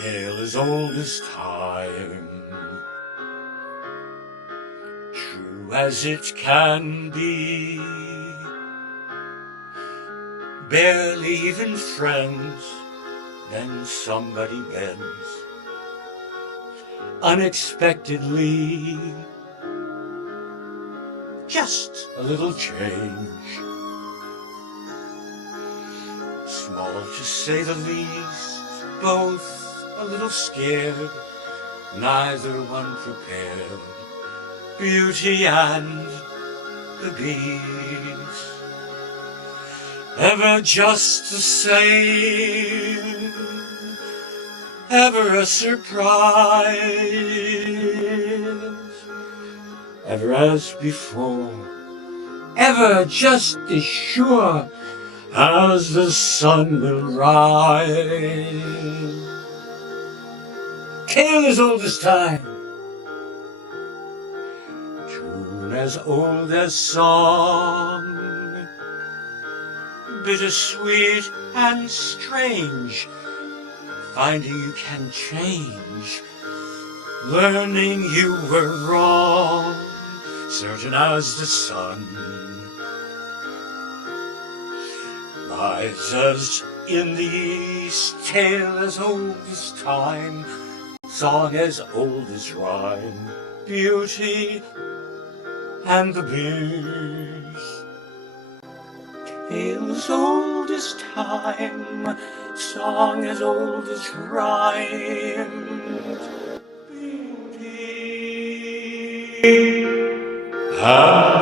tale as old as time, true as it can be. Barely even friends, then somebody bends unexpectedly. Just a little change, small to say the least, both a little scared, neither one prepared. Beauty and the Beast, ever just the same, ever a surprise, ever as before, ever just as sure as the sun will rise. Tale as old as time, tune as old as song, bittersweet and strange, finding you can change, learning you were wrong, certain as the sun rises in the east. Tale as old as time, song as old as rhyme, Beauty and the Beast. Tale as old as time, song as old as rhyme, Beauty and